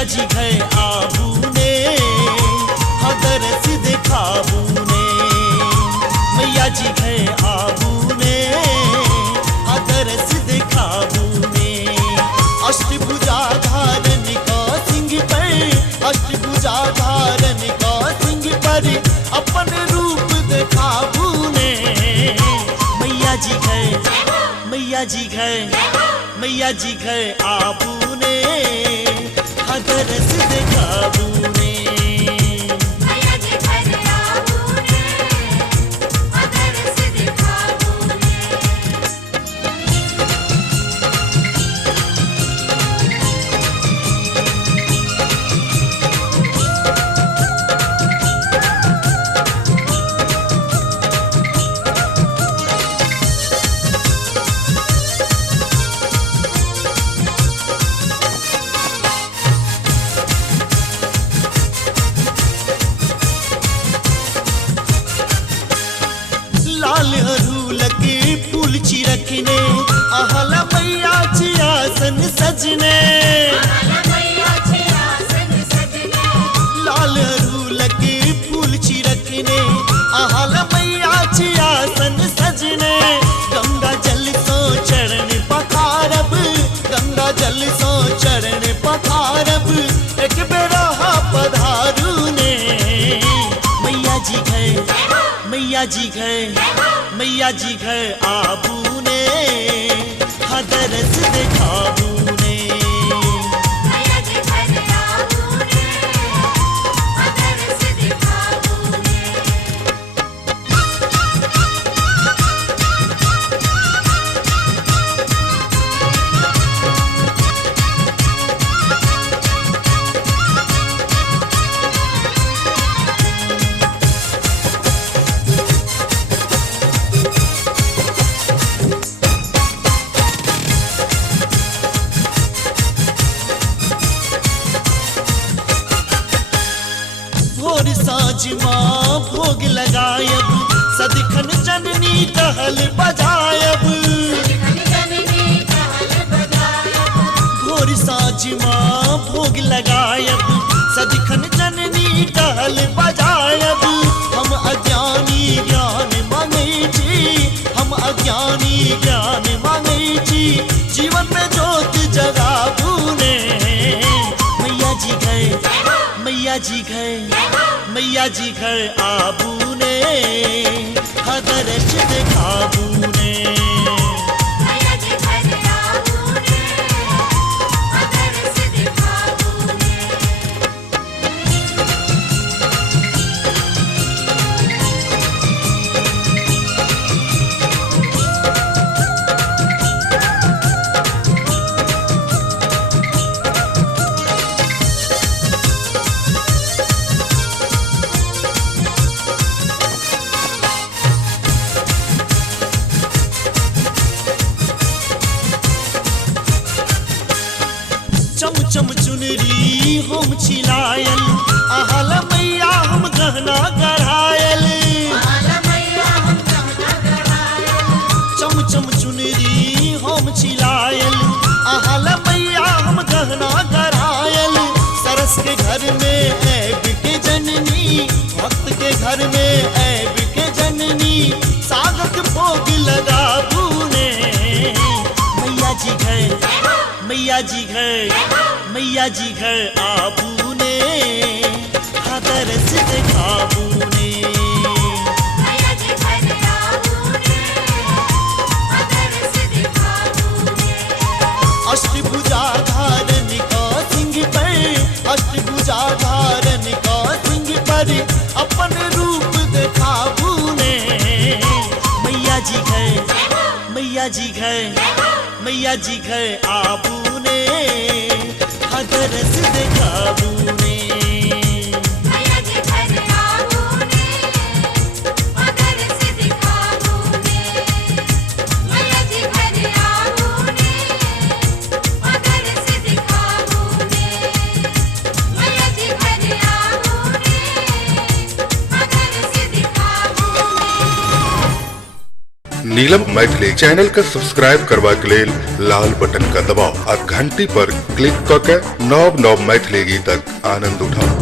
मैया जी घय आबूने हदरस दिखाबूने मैया जी घय आबूने हदरस दिखाबूने अष्टभुजा धारण का सिंह पर अष्टभुजा धारण का सिंह पर अपन रूप दिखाबूने मैया जी घय मैया जी घय मैया जी घय आबूने हदरस दिखाबूने मैया जी घर आबूने हदरस दिखाबूने लाल अरूल के फूल चिरखने आहला मैया जी आसन सजने मैया जी आसन सजने लाल अरूल के फूल चिरखने आहला मैया जी आसन सजने गंगा जल सो चरण पखारब गंगा जल सो चरण पखारब एक बेरा पधारू ने मैया जी घय मैया जी घय मैया जी घय आबूने हदरस दिखाबूने मैया जी घर आबूने हदरस दिखाबूने भोर साँझ माँ भोग लगायब सदिखन जननी टहल बजायब जननी कहल बजायब भोर साँझ माँ भोग लगायब सदिखन जननी टहल बजायब हम अज्ञानी ज्ञान मांगे छी हम अज्ञानी ज्ञान मांगे छी जीवन में ज्योत जगाबूने मैया जी घय मैया जी घय मैया जी घय आबूने हदरस दिखाबूने मैया जी घर आबूने हदरस दिखाबूने चम चम चुनरी हम छिलायल आहल मैया हम गहना गढ़ायल मैया हम कहना गढ़ायल चम चम चुनरी हम छिलायल आहल मैया हम गहना गढ़ायल सरस के घर में ऐब के जननी भक्त के घर में ऐब के जननी सागत भोग लगाबूने मैया जी घय मैया जी घय मैया जी घय आबूने हदरस दिखाबूने मैया जी घर आबूने हदरस दिखाबूने अष्टभुजा धारण का सिंह पर अष्टभुजा धारण का सिंह पर अपन रूप दिखाबूने मैया जी घय मैया जी घय मैया जी घय आबूने हदरस दिखाबूने मैया जी घर आबूने हदरस दिखाबूने मैया जी घर आबूने हदरस दिखाबूने मैया जी घर आबूने हदरस दिखाबूने नीलम मैथिली चैनल के सब्सक्राइब करबा के लेल लाल बटन का दबाव आ घंटी पर क्लिक क के नव नव मैथिली गीतक आनंद उठाओ।